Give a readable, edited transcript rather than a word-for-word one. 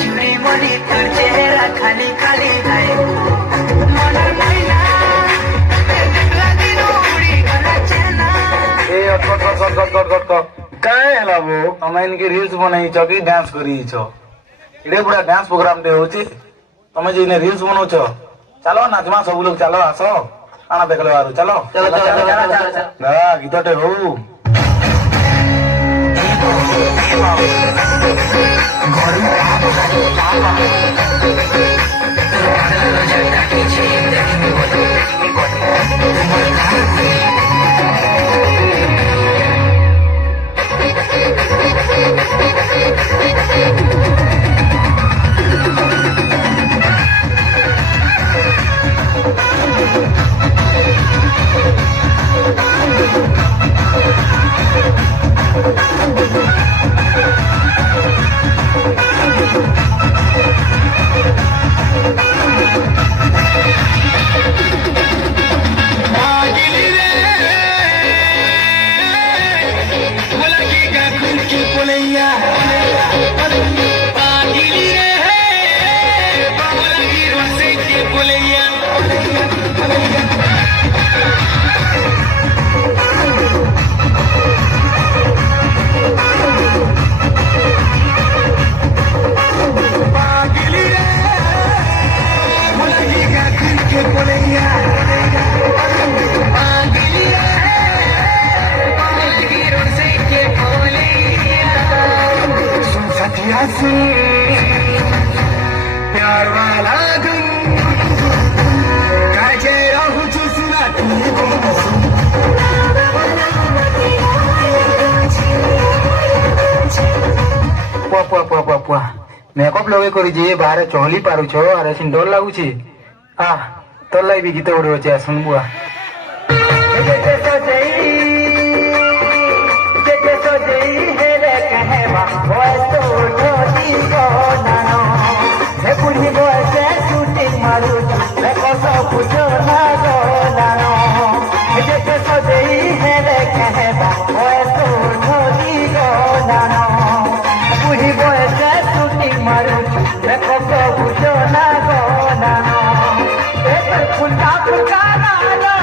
चुरी money तोर चेहरा खाली खाली है मन नहीं ना देखला दिन उड़ी गला चेना ए काय हला वो तमे इनके रील्स बनाई छ कि डांस करी छ इडे पूरा डांस प्रोग्राम दे होची तमे जे इने रील्स बनाउ छ चलो नाचमा सब लोग चलो आसो आना देखले आरो चलो चलो चलो चलो चलो ना गीतटे हो प्यार वाला धुन काजे रहु चुसना पुआ मेकअप लगे करी जे बाहर चहली पारु छ अरे सिन डर लागु छी आ तोर लाई भी गीत उड़ो छ सुन बुआ फुलका फुलका